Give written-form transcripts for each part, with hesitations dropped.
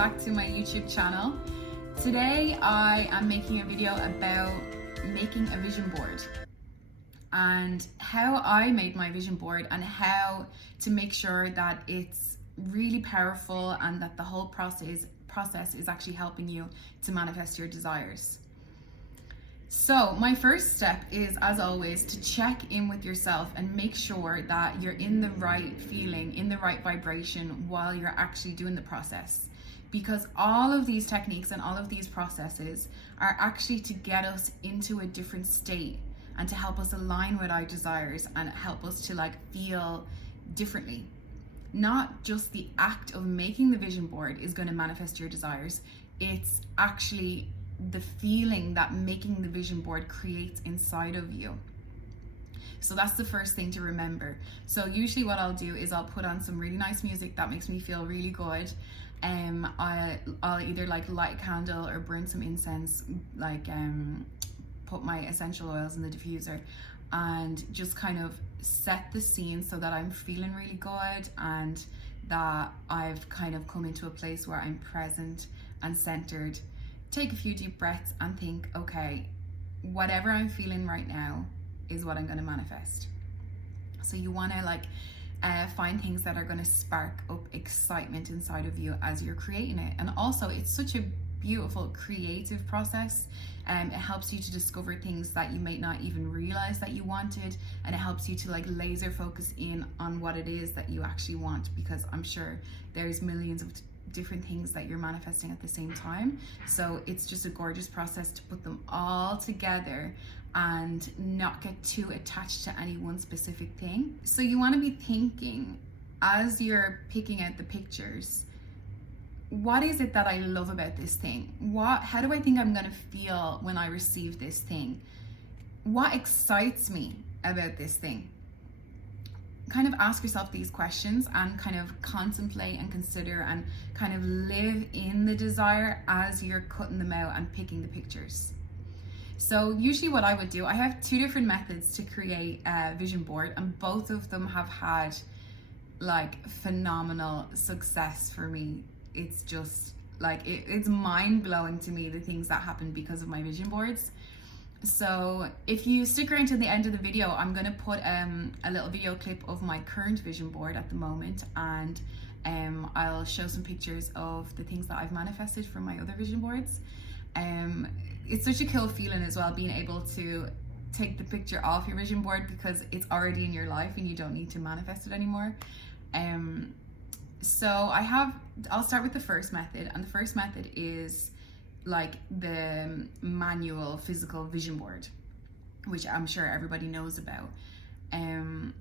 back to my YouTube channel. Today I am making a video about making a vision board and how I made my vision board and how to make sure that it's really powerful and that the whole process is actually helping you to manifest your desires. So my first step is, as always, to check in with yourself and make sure that you're in the right feeling, in the right vibration while you're actually doing the process. Because all of these techniques and all of these processes are actually to get us into a different state and to help us align with our desires and help us to feel differently. Not just the act of making the vision board is going to manifest your desires, it's actually the feeling that making the vision board creates inside of you. So that's the first thing to remember. So usually what I'll do is I'll put on some really nice music that makes me feel really good. I'll either light a candle or burn some incense, put my essential oils in the diffuser and just kind of set the scene so that I'm feeling really good and that I've kind of come into a place where I'm present and centered. Take a few deep breaths and think, okay, whatever I'm feeling right now is what I'm going to manifest. So you want to find things that are going to spark up excitement inside of you as you're creating it. And also it's such a beautiful creative process. It helps you to discover things that you might not even realize that you wanted, and it helps you to laser focus in on what it is that you actually want, because I'm sure there's millions of different things that you're manifesting at the same time. So it's just a gorgeous process to put them all together and not get too attached to any one specific thing. So you want to be thinking, as you're picking out the pictures, what is it that I love about this thing? How do I think I'm going to feel when I receive this thing? What excites me about this thing? Kind of ask yourself these questions and kind of contemplate and consider and kind of live in the desire as you're cutting them out and picking the pictures. So usually what I would do, I have two different methods to create a vision board, and both of them have had phenomenal success for me. It's just it's mind-blowing to me, the things that happen because of my vision boards. So if you stick around to the end of the video, I'm going to put a little video clip of my current vision board at the moment, and I'll show some pictures of the things that I've manifested from my other vision boards. It's such a cool feeling as well, being able to take the picture off your vision board because it's already in your life and you don't need to manifest it anymore. So I'll start with the first method, and the first method is the manual physical vision board, which I'm sure everybody knows about. And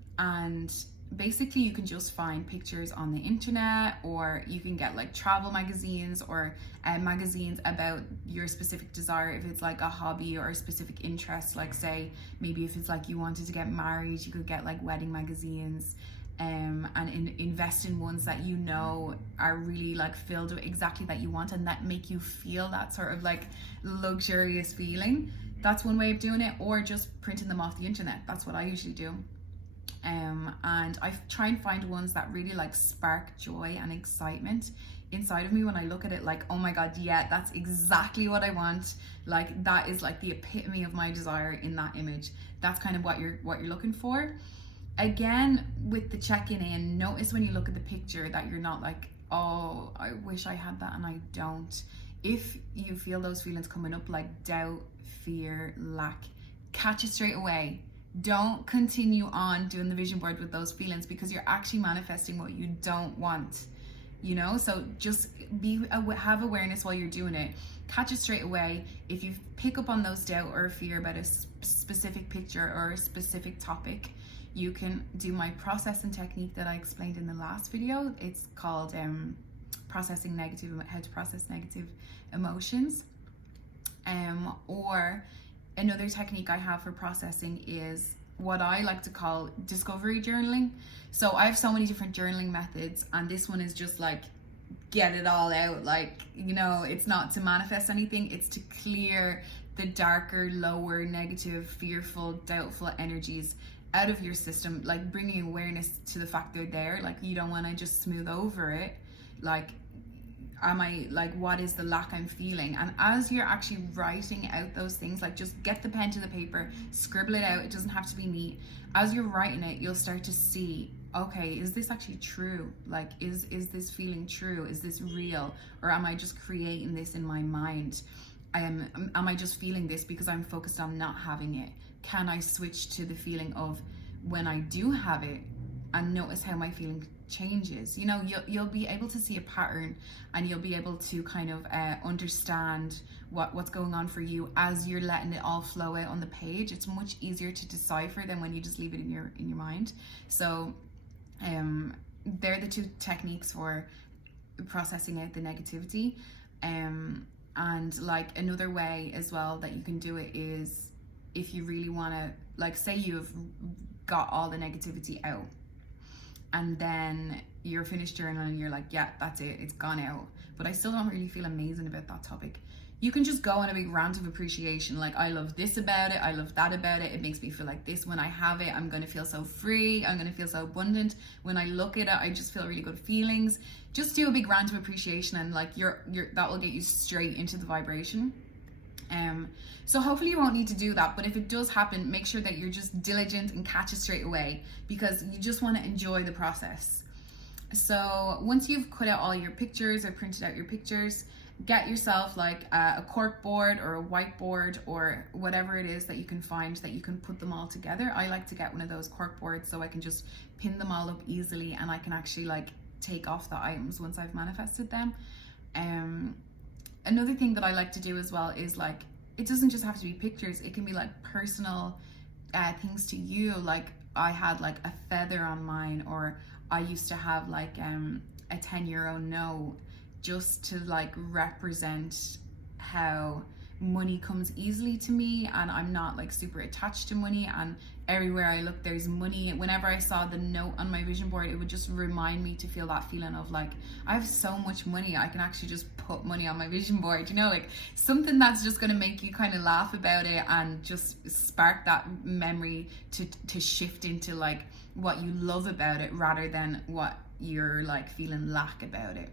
basically you can just find pictures on the internet, or you can get travel magazines or magazines about your specific desire. If it's a hobby or a specific interest, say maybe if it's you wanted to get married, you could get wedding magazines. And invest in ones that you know are really filled with exactly that you want and that make you feel that sort of luxurious feeling. That's one way of doing it, or just printing them off the internet. That's what I usually do. And I try and find ones that really spark joy and excitement inside of me when I look at it, oh my god, yeah, that's exactly what I want. That is the epitome of my desire in that image. That's kind of what you're looking for. Again, with the checking in, notice when you look at the picture that you're not oh, I wish I had that and I don't. If you feel those feelings coming up doubt, fear, lack, catch it straight away. Don't continue on doing the vision board with those feelings, because you're actually manifesting what you don't want, so just have awareness while you're doing it. Catch it straight away. If you pick up on those doubt or fear about a specific picture or a specific topic, you can do my processing technique that I explained in the last video. It's called how to process negative emotions. Or another technique I have for processing is what I like to call discovery journaling. So I have so many different journaling methods, and this one is just get it all out. It's not to manifest anything, it's to clear the darker, lower, negative, fearful, doubtful energies out of your system, bringing awareness to the fact they're there. You don't want to just smooth over it. am I like, what is the lack I'm feeling? And as you're actually writing out those things, like just get the pen to the paper, scribble it out. It doesn't have to be neat. As you're writing it, you'll start to see, okay, is this actually true? Like, is this feeling true? Is this real? Or am I just creating this in my mind? Am I just feeling this because I'm focused on not having it? Can I switch to the feeling of when I do have it and notice how my feeling changes? You know, you'll be able to see a pattern, and you'll be able to kind of understand what's going on for you as you're letting it all flow out on the page. It's much easier to decipher than when you just leave it in your mind. So they're the two techniques for processing out the negativity. And like another way as well that you can do it is, if you really want to, like, say you've got all the negativity out, and then you're finished journaling and you're like, yeah, that's it, it's gone out, but I still don't really feel amazing about that topic. You can just go on a big rant of appreciation, like, I love this about it, I love that about it, it makes me feel like this when I have it, I'm going to feel so free, I'm going to feel so abundant. When I look at it, I just feel really good feelings. Just do a big rant of appreciation, and like that will get you straight into the vibration. So hopefully you won't need to do that, but if it does happen, make sure that you're just diligent and catch it straight away, because you just want to enjoy the process. So once you've cut out all your pictures or printed out your pictures, get yourself like a cork board or a whiteboard or whatever it is that you can find that you can put them all together. I like to get one of those cork boards so I can just pin them all up easily, and I can actually like take off the items once I've manifested them. Another thing that I like to do as well is, like, it doesn't just have to be pictures, it can be like personal things to you. Like, I had like a feather on mine, or I used to have like a 10-euro note, just to like represent how money comes easily to me, and I'm not like super attached to money, and everywhere I look there's money. Whenever I saw the note on my vision board, it would just remind me to feel that feeling of like, I have so much money, I can actually just put money on my vision board, you know, like something that's just going to make you kind of laugh about it and just spark that memory to shift into like what you love about it rather than what you're like feeling lack about it.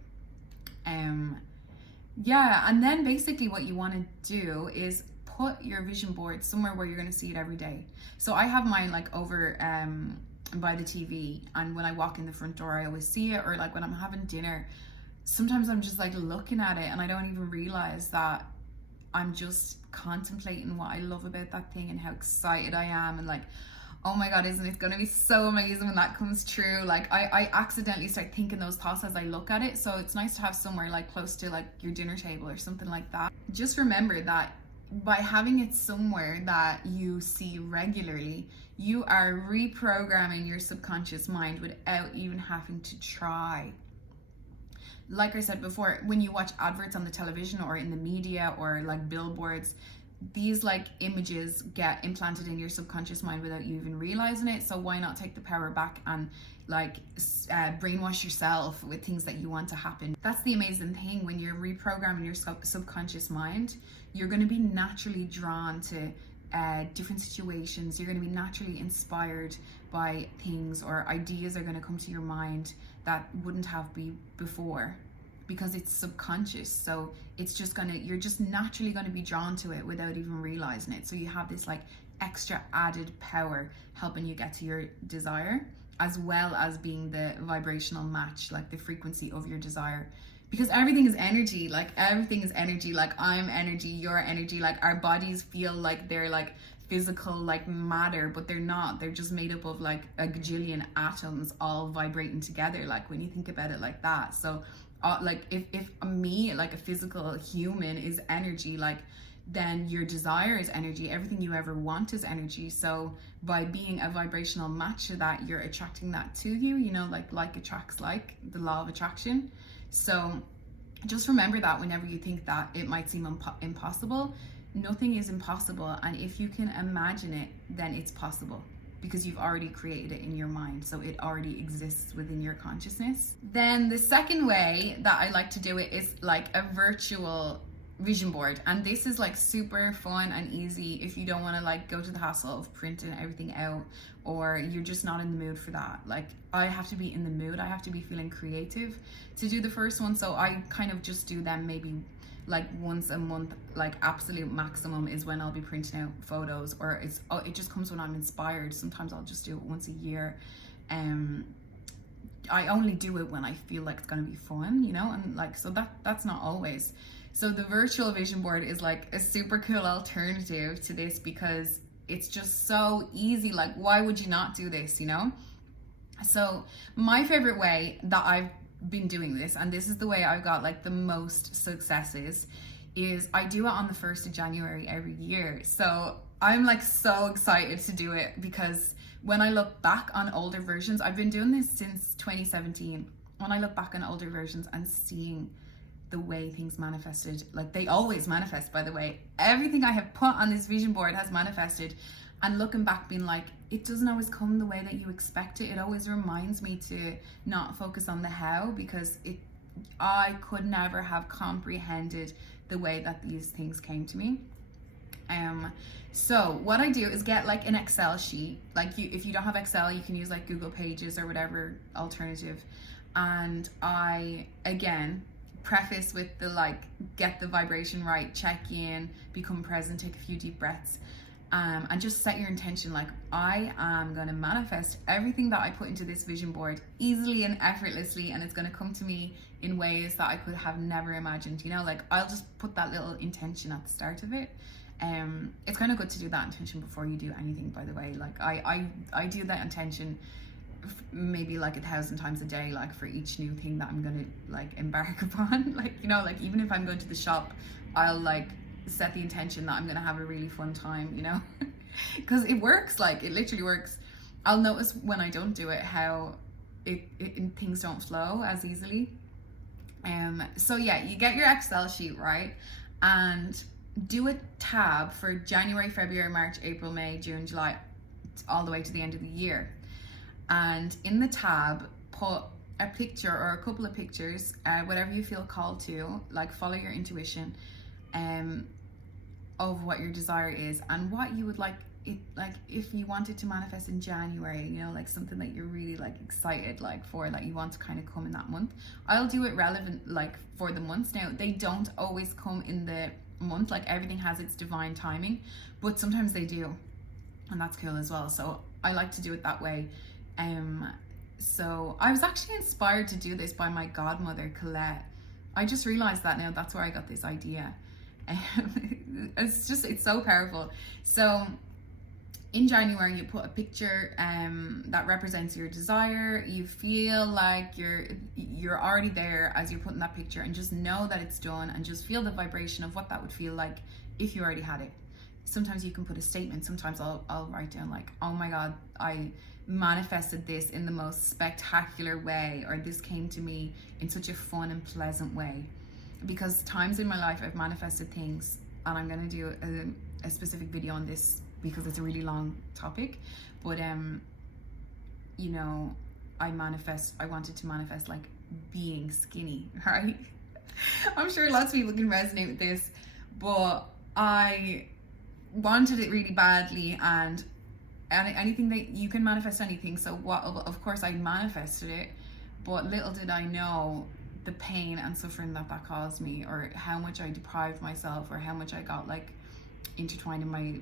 Yeah, and then basically what you want to do is put your vision board somewhere where you're going to see it every day. So I have mine like over by the TV, and when I walk in the front door I always see it, or like when I'm having dinner, sometimes I'm just like looking at it and I don't even realize that I'm just contemplating what I love about that thing and how excited I am, and like, oh my God, isn't it going to be so amazing when that comes true? Like I accidentally start thinking those thoughts as I look at it. So it's nice to have somewhere like close to like your dinner table or something like that. Just remember that by having it somewhere that you see regularly, you are reprogramming your subconscious mind without even having to try. Like I said before, when you watch adverts on the television or in the media or like billboards, these like images get implanted in your subconscious mind without you even realizing it. So why not take the power back and like brainwash yourself with things that you want to happen? That's the amazing thing. When you're reprogramming your subconscious mind, you're going to be naturally drawn to different situations. You're going to be naturally inspired by things, or ideas are going to come to your mind that wouldn't have been before, because it's subconscious. So it's just you're just naturally going to be drawn to it without even realizing it. So you have this like extra added power helping you get to your desire, as well as being the vibrational match, like the frequency of your desire. Because everything is energy, like everything is energy. Like I'm energy, you're energy. Like our bodies feel like they're like physical like matter, but they're not. They're just made up of like a gajillion atoms all vibrating together, like when you think about it like that. So like if me, like a physical human, is energy, like then your desire is energy. Everything you ever want is energy. So by being a vibrational match to that, you're attracting that to you, you know, like attracts like, the law of attraction. So just remember that whenever you think that it might seem impossible, nothing is impossible. And if you can imagine it, then it's possible, because you've already created it in your mind. So it already exists within your consciousness. Then the second way that I like to do it is like a virtual vision board, and this is like super fun and easy if you don't want to like go to the hassle of printing everything out, or you're just not in the mood for that. Like, I have to be in the mood, I have to be feeling creative to do the first one, so I kind of just do them maybe like once a month. Like, absolute maximum is when I'll be printing out photos, or it just comes when I'm inspired. Sometimes I'll just do it once a year. I only do it when I feel like it's gonna be fun, you know, and like, so that's not always. So the virtual vision board is like a super cool alternative to this because it's just so easy. Like, why would you not do this, you know? So my favorite way that I've been doing this, and this is the way I've got like the most successes, is I do it on the 1st of January every year. So I'm like so excited to do it because when I look back on older versions, I've been doing this since 2017. When I look back on older versions and seeing the way things manifested, like they always manifest, by the way. Everything I have put on this vision board has manifested, and looking back being like, it doesn't always come the way that you expect it. It always reminds me to not focus on the how, because I could never have comprehended the way that these things came to me. So what I do is get like an Excel sheet. Like, if you don't have Excel, you can use like Google Pages or whatever alternative. And I, again, preface with the like, get the vibration right, check in, become present, take a few deep breaths, and just set your intention. Like, I am going to manifest everything that I put into this vision board easily and effortlessly, and it's going to come to me in ways that I could have never imagined, you know. Like, I'll just put that little intention at the start of it. It's kind of good to do that intention before you do anything, by the way. Like, I do that intention maybe like 1,000 times a day, like for each new thing that I'm gonna like embark upon. Like, you know, like even if I'm going to the shop, I'll like set the intention that I'm gonna have a really fun time, you know, because it works. Like, it literally works. I'll notice when I don't do it how things don't flow as easily. So yeah, you get your Excel sheet, right, and do a tab for January, February, March, April, May, June, July, all the way to the end of the year. And in the tab, put a picture or a couple of pictures, whatever you feel called to, like follow your intuition, of what your desire is and what you would like it, like if you wanted to manifest in January, you know, like something that you're really like excited like for, that you want to kind of come in that month. I'll do it relevant like for the months. Now, they don't always come in the month, like everything has its divine timing, but sometimes they do, and that's cool as well. So I like to do it that way. So I was actually inspired to do this by my godmother, Colette. I just realized that now, that's where I got this idea. It's so powerful. So in January, you put a picture that represents your desire. You feel like you're already there as you're putting that picture, and just know that it's done, and just feel the vibration of what that would feel like if you already had it. Sometimes you can put a statement. Sometimes I'll write down like, oh my God, I manifested this in the most spectacular way, or this came to me in such a fun and pleasant way. Because times in my life I've manifested things, and I'm going to do a specific video on this because it's a really long topic, but you know, I wanted to manifest like being skinny, right? I'm sure lots of people can resonate with this, but I wanted it really badly, and anything that you can manifest anything. So what, of course I manifested it, but little did I know the pain and suffering that caused me, or how much I deprived myself, or how much I got like intertwined in my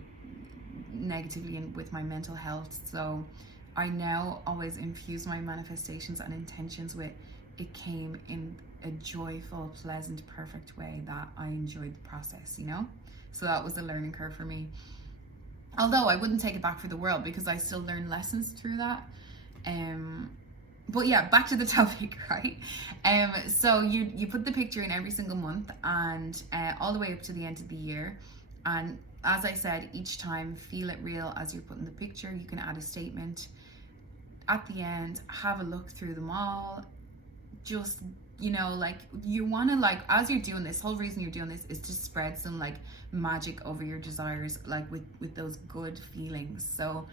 negatively with my mental health. So I now always infuse my manifestations and intentions with, it came in a joyful, pleasant, perfect way that I enjoyed the process, you know. So that was a learning curve for me, although I wouldn't take it back for the world, because I still learn lessons through that. But yeah, back to the topic, right? So you put the picture in every single month, and all the way up to the end of the year. And as I said, each time feel it real as you're putting the picture. You can add a statement at the end, have a look through them all. Just, you know, like you want to, like, as you're doing this, whole reason you're doing this is to spread some like magic over your desires, like with those good feelings. So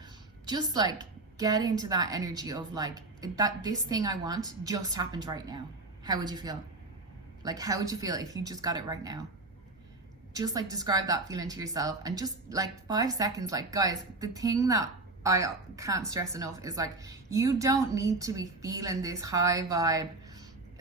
just like get into that energy of like, that this thing I want just happened right now. How would you feel? Like, how would you feel if you just got it right now? just like describe that feeling to yourself, and just like 5 seconds. Like, guys, the thing that I can't stress enough is like, you don't need to be feeling this high vibe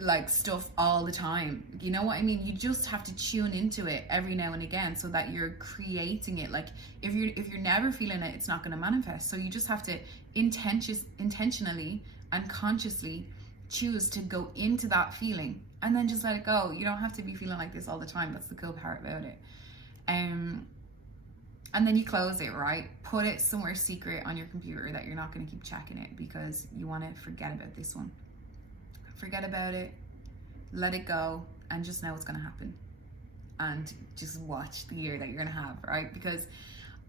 like stuff all the time. You know what I mean? You just have to tune into it every now and again, so that you're creating it. Like, if you're never feeling it, it's not going to manifest. So you just have to intentionally and consciously choose to go into that feeling, and then just let it go. You don't have to be feeling like this all the time. That's the cool part about it. And then you close it, right? Put it somewhere secret on your computer that you're not going to keep checking it, because you want to forget about this one. Forget about it, let it go, and just know what's going to happen. And just watch the year that you're going to have, right? Because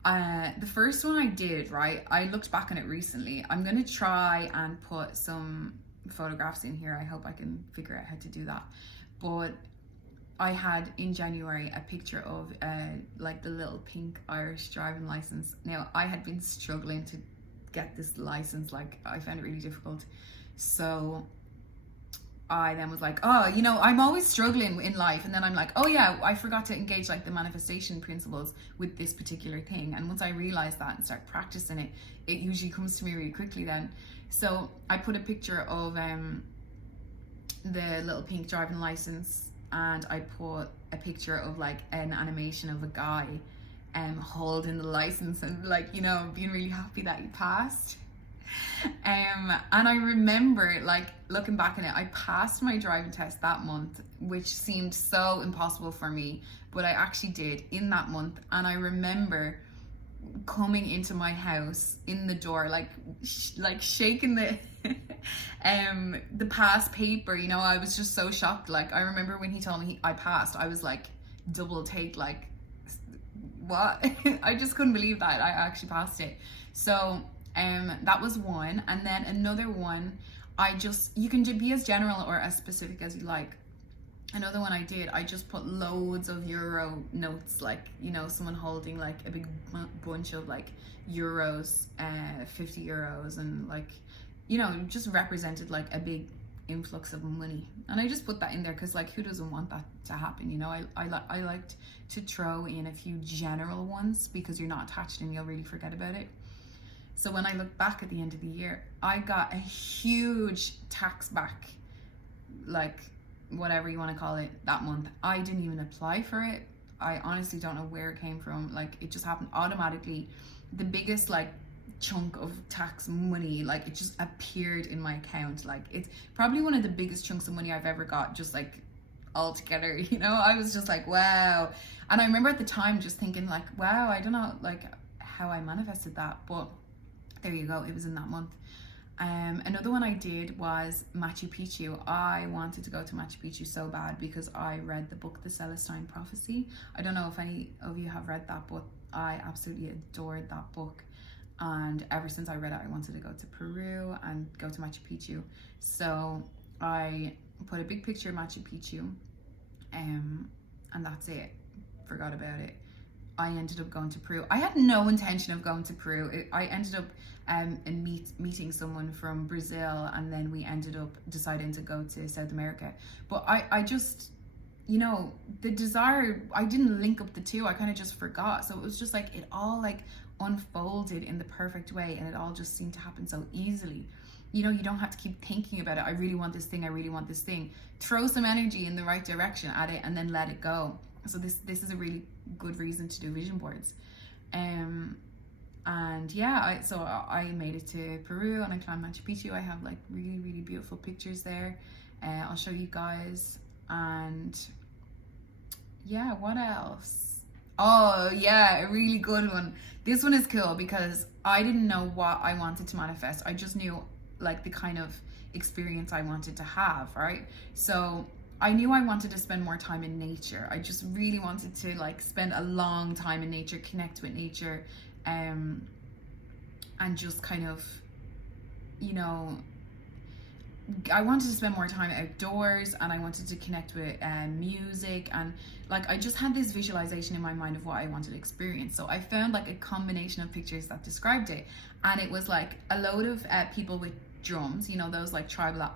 the first one I did, right, I looked back on it recently. I'm going to try and put some photographs in here. I hope I can figure out how to do that. But I had in January a picture of like the little pink Irish driving license. Now, I had been struggling to get this license. Like, I found it really difficult. So I then was like, oh, you know, I'm always struggling in life. And then I'm like, oh yeah, I forgot to engage like the manifestation principles with this particular thing. And once I realized that and start practicing it, it usually comes to me really quickly then. So I put a picture of the little pink driving license, and I put a picture of like an animation of a guy holding the license and like, you know, being really happy that he passed. And I remember, like, looking back on it, I passed my driving test that month, which seemed so impossible for me, but I actually did in that month. And I remember coming into my house in the door, like shaking the the pass paper, you know. I was just so shocked. Like, I remember when he told me I passed, I was like double take, like, what? I just couldn't believe that I actually passed it. So that was one. And then another one, you can be as general or as specific as you like. Another one I did, I just put loads of euro notes, like, you know, someone holding like a big bunch of like euros, 50 euros, and like, you know, just represented like a big influx of money. And I just put that in there because, like, who doesn't want that to happen? You know, I liked to throw in a few general ones, because you're not attached and you'll really forget about it. So when I look back at the end of the year, I got a huge tax back, like, whatever you want to call it, that month. I didn't even apply for it. I honestly don't know where it came from. Like, it just happened automatically. The biggest like chunk of tax money, like, it just appeared in my account. Like, it's probably one of the biggest chunks of money I've ever got, just like all together, you know. I was just like, wow. And I remember at the time just thinking like, wow, I don't know like how I manifested that, but there you go, it was in that month. Another one I did was Machu Picchu. I wanted to go to Machu Picchu so bad because I read the book The Celestine Prophecy. I don't know if any of you have read that, but I absolutely adored that book. And ever since I read it, I wanted to go to Peru and go to Machu Picchu. So I put a big picture of Machu Picchu, and that's it. Forgot about it. I ended up going to Peru. I had no intention of going to Peru. I ended up meeting someone from Brazil, and then we ended up deciding to go to South America. But I just, you know, the desire, I didn't link up the two. I kind of just forgot. So it was just like, it all like unfolded in the perfect way, and it all just seemed to happen so easily. You know, you don't have to keep thinking about it. I really want this thing. I really want this thing. Throw some energy in the right direction at it, and then let it go. So this is a really good reason to do vision boards. And yeah, I made it to Peru, and I climbed Machu Picchu. I have like really, really beautiful pictures there. I'll show you guys. And yeah, what else? Oh yeah, a really good one. This one is cool because I didn't know what I wanted to manifest. I just knew like the kind of experience I wanted to have, right? So I knew I wanted to spend more time in nature. I just really wanted to like spend a long time in nature, connect with nature, and just kind of, you know, I wanted to spend more time outdoors, and I wanted to connect with music, and like I just had this visualization in my mind of what I wanted to experience. So I found like a combination of pictures that described it, and it was like a load of people with drums, you know, those like tribal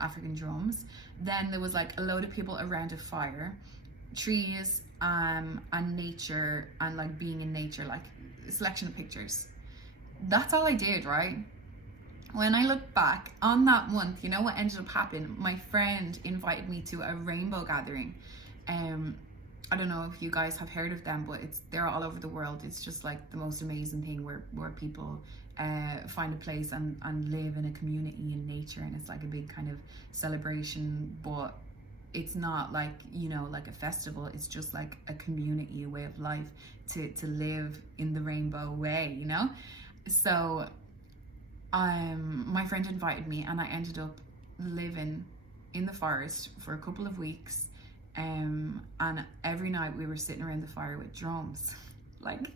African drums. Then there was like a load of people around a fire, trees and nature, and like being in nature, like a selection of pictures. That's all I did, right? When I look back on that month, you know what ended up happening? My friend invited me to a rainbow gathering. I don't know if you guys have heard of them, but they're all over the world. It's just like the most amazing thing where people find a place and live in a community in nature, and it's like a big kind of celebration, but it's not like, you know, like a festival. It's just like a community, a way of life to live in the rainbow way, you know? So my friend invited me, and I ended up living in the forest for a couple of weeks, and every night we were sitting around the fire with drums. Like,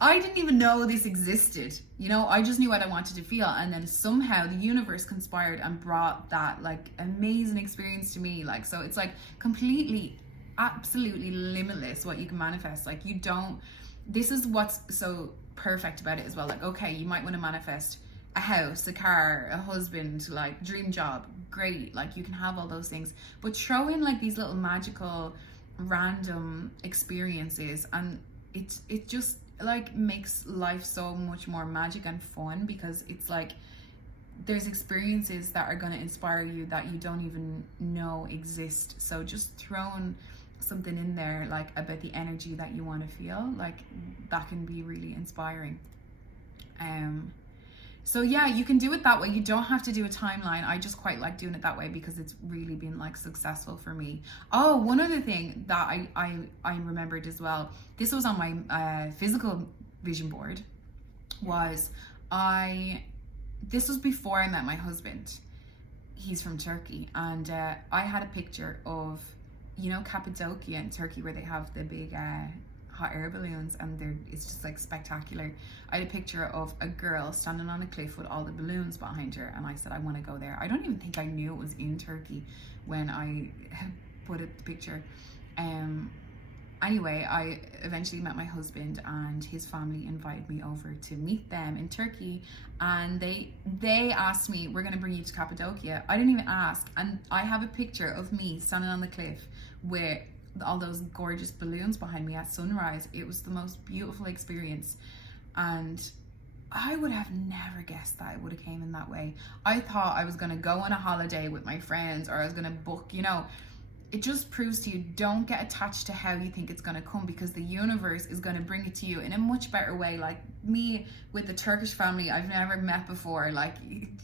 I didn't even know this existed, you know? I just knew what I wanted to feel, and then somehow the universe conspired and brought that like amazing experience to me. Like, so it's like completely, absolutely limitless what you can manifest. Like, you don't, this is what's so perfect about it as well. Like, okay, you might want to manifest a house, a car, a husband, like dream job, great, like you can have all those things, but throw in like these little magical random experiences, and it just like makes life so much more magic and fun, because it's like there's experiences that are going to inspire you that you don't even know exist. So just throwing something in there like about the energy that you want to feel, like that can be really inspiring. So yeah, you can do it that way. You don't have to do a timeline. I just quite like doing it that way because it's really been like successful for me. Oh, one other thing that I remembered as well, this was on my physical vision board, was this was before I met my husband. He's from Turkey, and I had a picture of, you know, Cappadocia in Turkey, where they have the big hot air balloons, and it's just like spectacular. I had a picture of a girl standing on a cliff with all the balloons behind her, and I said I want to go there. I don't even think I knew it was in Turkey when I put the picture. Anyway, I eventually met my husband, and his family invited me over to meet them in Turkey, and they asked me, we're going to bring you to Cappadocia. I didn't even ask, and I have a picture of me standing on the cliff with all those gorgeous balloons behind me at sunrise. It was the most beautiful experience, and I would have never guessed that it would have came in that way. I thought I was going to go on a holiday with my friends, or I was going to book, you know. It just proves to you, don't get attached to how you think it's going to come, because the universe is going to bring it to you in a much better way. Like me with the Turkish family I've never met before, like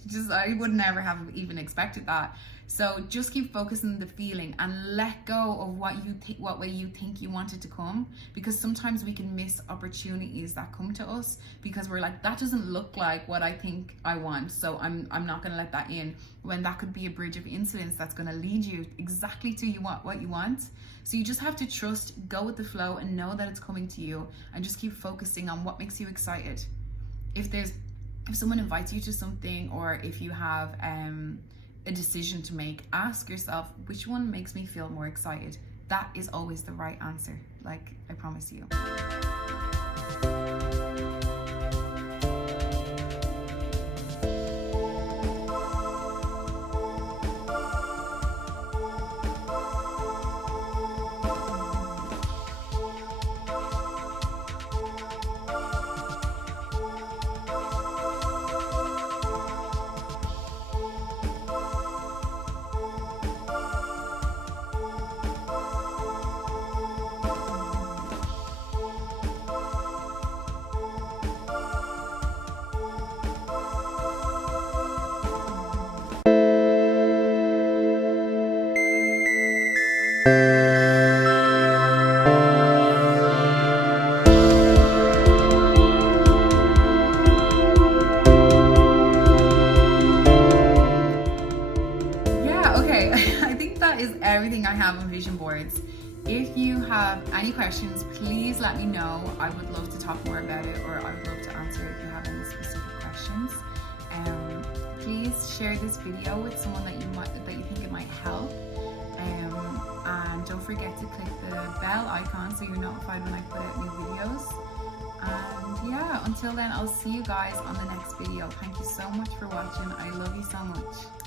just I would never have even expected that. So just keep focusing on the feeling and let go of what way you think you want it to come, because sometimes we can miss opportunities that come to us because we're like, that doesn't look like what I think I want, so I'm not going to let that in, when that could be a bridge of incidents that's going to lead you exactly to what you want. So you just have to trust, go with the flow, and know that it's coming to you, and just keep focusing on what makes you excited. If someone invites you to something, or if you have a decision to make, ask yourself, which one makes me feel more excited? That is always the right answer, like I promise you. Everything I have on vision boards. If you have any questions, please let me know. I would love to talk more about it, or I would love to answer if you have any specific questions. Please share this video with someone that you think it might help, and don't forget to click the bell icon so you're notified when I put out new videos. And yeah, until then, I'll see you guys on the next video. Thank you so much for watching. I love you so much.